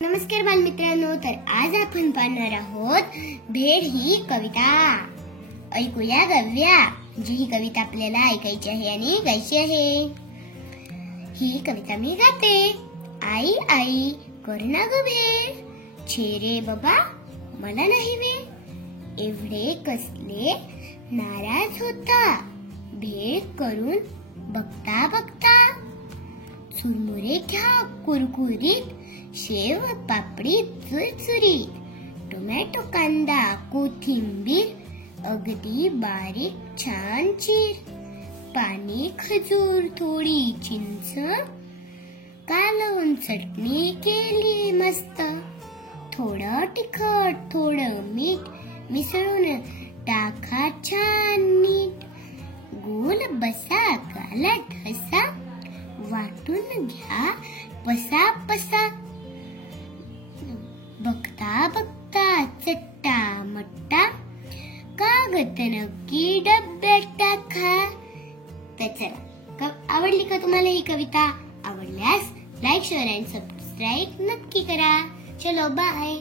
नमस्कार बालमित्रांनो, तर आज आपण पाहणार आहोत भेड ही कविता. ऐकूया गव्या, जी ही कविता आपल्याला ऐकायची आहे आणि गायची आहे. ही कविता मी गाते. आई आई कर ना ग भेड, छे रे बाबा मला नाही वेळ. एवढे कसले नाराज होता, भेड करून बघता बघता. चुरमुरे घ्या कुरकुरीत, शेव पापडी चुरचुरीत, टोमॅटो कांदा कोथिंबीर अगदी बारीक छान चीर. पाणी खजूर थोडी चिंच, कालवून चटणी केली मस्त. थोडं तिखट थोडं मीठ मिसळून टाका छान नीट. गोल बसा काला ठसा, वाटून घ्या पसा पसा. बघता बघता चट्टा मट्टा, कागद नक्की डब्यात टाका. तर चला, आवडली का तुम्हाला ही कविता? आवडल्यास लाईक शेअर आणि सबस्क्राईब नक्की करा. चलो बाय.